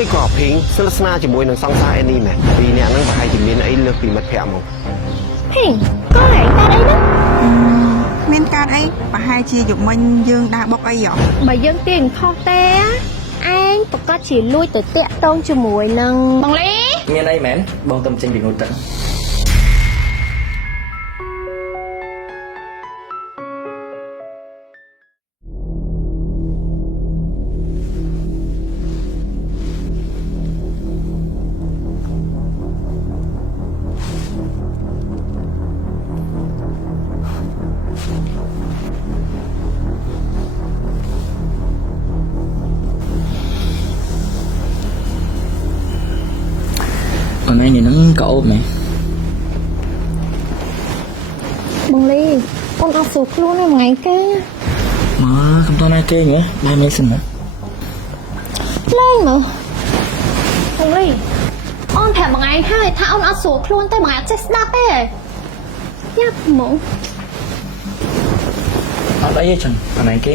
ไม่กรอบพิงสลัสนาจะมวยหนังซองซาเอ็นนี่แม่ปีนี้นั่งไปจะมีไอ้เลือกปีมัดแผลมั้งพิงก็ไหนการấy đó មានការអីប្រហែលជាយុមិញយើងដើរបុកអីហ៎ បើយើងទៀងខុសទេឯងប្រកាសជាលួចទៅតាក់តងជាមួយនឹងបងលីមានអីមែនបងទៅចេញពីនោះទៅថ្ងៃនេះនឹងក៏អូបមែនបងលីអូនអត់ស្រួលខ្លួនទេមួយថ្ងៃគេមកកំតណាគេហ៎បាយមិនសិនណាលេងមើលបងលីអូនប្រាប់មួយថ្ងៃហើយថាអូនអត់ស្រួលខ្លួនទេមួយថ្ងៃអត់ចេះស្ដាប់ទេយ៉ាប់ហ្មងអត់អីទេចឹងថ្ងៃគេ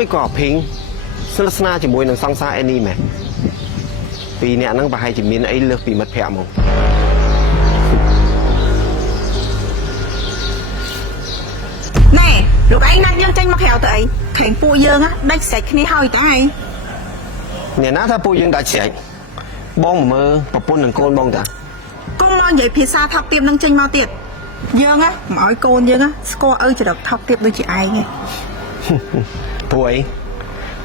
ไม่กรอบพิงสลัสนาจะมวยหนังซองซาเอ็นนี่แม่ปีนี้นั่งไปจะมีไอ้เลือกปีมัดแผลมั้งណែលោកឯងណាត់យើងចេញមកក្រៅទៅអីខែងពួកយើងដាច់ស្រេចគ្នាហើយតើเนี่ยนะถ้าปูยังได้เสียบ้องมือปะปุ่นหนึ่งโกนบ้องจ้ะកុំមកនិយាយភាសាថប់ទាបនឹងចេញមកទៀតយើងមកឲ្យកូនយើងស្គាល់ឪចរិតថប់ទាបដូចជាឯងป่วย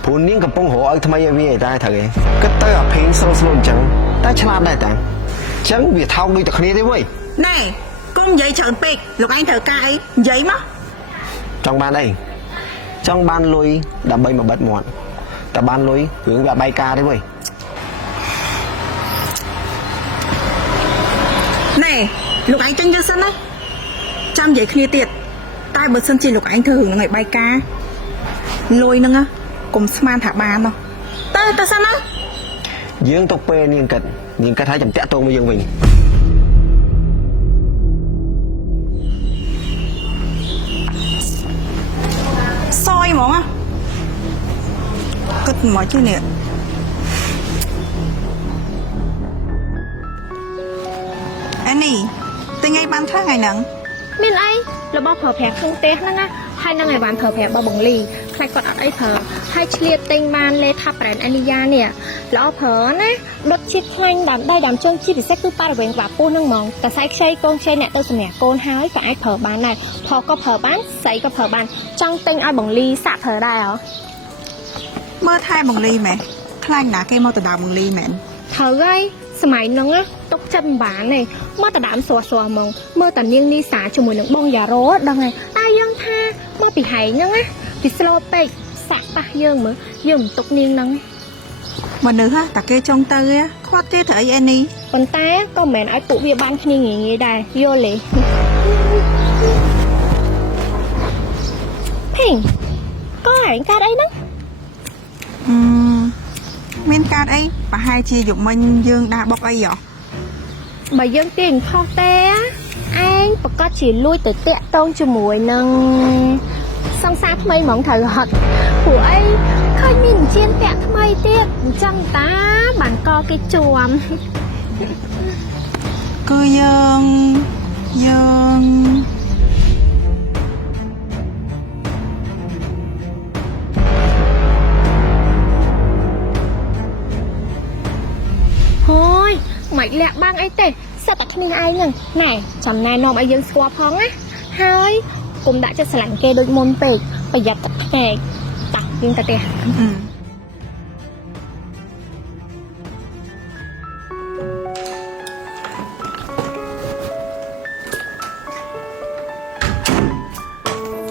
พูนนิ่งกับปงหัวทำไมยังมีได้เถอะก็เตอร์เพลงสโลว์จังได้ฉลาดได้แต่จังเวียเท่าด้วยแต่คนี้ได้เว้ยណែកុំនិយាយច្រើនពេកលោកឯងត្រូវការអីនិយាយមកจองบ้านได้จองบ้านลุยดับใบมาบัดหมดแต่บ้านลุยหรือแบบใบกาได้เว้ยណែលោកឯងចេញយកសិនណាចាំនិយាយគ្នាទៀតតែបើសិនជាលោកឯងធ្វើរឿងហ្នឹងឲ្យបាយការលុយហ្នឹងកុំស្មានថាបានណោះតើសិនណាយើងຕົកពេលនាងកិតថាចាំតាក់តងមកយើងវិញសយហ្មងគិតមកជិះនេះអានេះទិញអីបានខ្លះថ្ងៃហ្នឹងមានអីរបស់ប្រើប្រាស់ក្នុងផ្ទះហ្នឹងណាហើយនឹងឯបានប្រើប្រាស់របស់បងលីខ្លាចគាត់អត់អីប្រើហើយឆ្លៀតទិញបានលេថាប្រែនអានីយ៉ានេះល្អប្រើណាដុតជាតិខ្លាញ់ដើមដៃដើមជើងជាពិសេសគឺប៉ារ៉ាវេនក្បាលពោះហ្នឹងហ្មងតែសៃខ្ចីកូនខ្ចីអ្នកទៅសម្រាប់កូនហើយក៏អាចប្រើបានដែរថោក៏ប្រើបានស្អីក៏ប្រើបានចង់ទិញឲ្យបងលីសាក់ប្រើដែរហ៎មើលថែបងលីមែនខ្លាញ់ណាគេមកទៅដើមបងលីមែនត្រូវហើយសម័យហ្នឹងទុកចិត្តមិនបានទេមកតដើមស្រស់ហ្មងមើលតានាងនីសាជាមួយនឹងបងយ៉ារ៉ូដឹងហើយតែយើងថាមកពីហែងហ្នឹងណាពីស្លូតពេកសាក់ប៉ះយើងមើលយើងមិនទុកនាងហ្នឹងមនុស្សតាគេចង់ទៅខ្វាត់ទេត្រូវអីនេះប៉ុន្តែក៏មិនមែនឲ្យពួកវាបានគ្នាងាយៗដែរយល់ទេភេងក៏ហែងកើតអីហ្នឹងមានកើតអីប្រហែលជាយុមិញយើងដើរបុកអីហ៎បើយើងទៀងខុសទេឯងប្រកាសជាលួចទៅតាក់តងជាមួយនឹងសង្សារថ្មីហ្មងត្រូវហត់ព្រោះអីឃើញមានអញ្ជើញតាក់ថ្មីទៀតអញ្ចឹងតាបានកគេជួមគឺយើងហើយមិនលាក់បាំងអីទេសិតតែគ្នាឯងហ្នឹងណែចាំណែនាំឲ្យយើងស្គាល់ផងណាហើយកុំដាក់ចិត្តស្រឡាញ់គេដូចមុនពេកប្រយ័ត្នទឹកភ្នែកតាយើងទៅផ្ទះ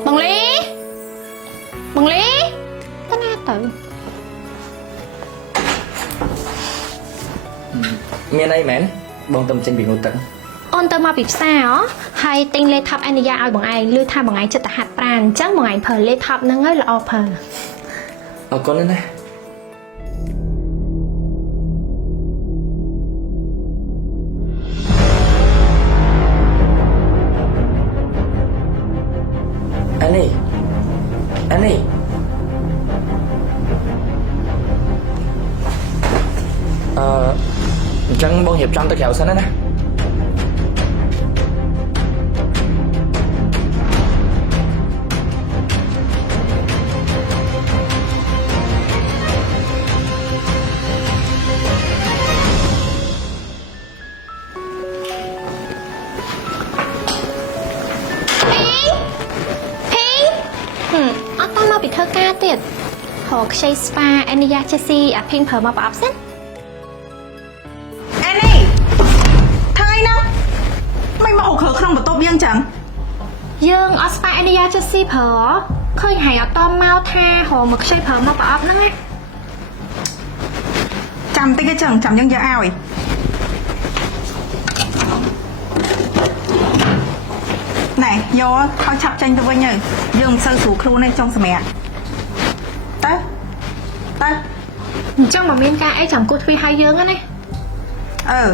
បងលី ទៅ មានអីមែនបងទៅចេញពីនោះទឹក អូនទៅមកពីផ្សារហ៎ហើយទិញលេថប់អនុញ្ញាតឲ្យបងឯងឮថាបងឯងចិត្តទៅហាត់ប្រាណអញ្ចឹងបងឯងប្រើលេថប់ហ្នឹងហើយល្អប្រើ អរគុណណាស់អានេះអញ្ចឹងបងរៀបចំទៅក្រៅសិនណា អត់តមកពីធ្វើការទៀតព្រោះខ្ចីស្វាអនុញ្ញាតចេះស៊ីអាភីងប្រើមកប្រអប់សិន អានេះថ្ងៃណាមិនមកហូបខើក្នុងបន្ទប់យើងចឹង យើងអត់ស្វាអនុញ្ញាតចេះស៊ីប្រើឃើញហើយអត់តមកថារមកខ្ចីប្រើមកប្រអប់ហ្នឹងណា ចាំតិចទេចឹងចាំយើងយកឲ្យណែយកឲ្យឆាប់ចេញទៅវិញទៅយើងមិនសូវស្រួលខ្លួនទេចង់សម្រាប់ទៅ អញ្ចឹងមកមានការអីចាំគួរធ្វើឲ្យយើងណា អឺ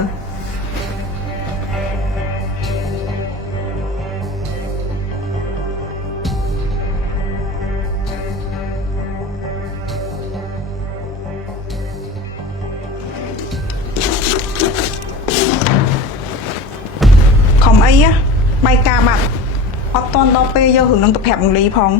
ខំអីបាយការបាត់អត់តន់ដល់ពេលយករឿងនឹងទៅប្រាប់អង្លីផង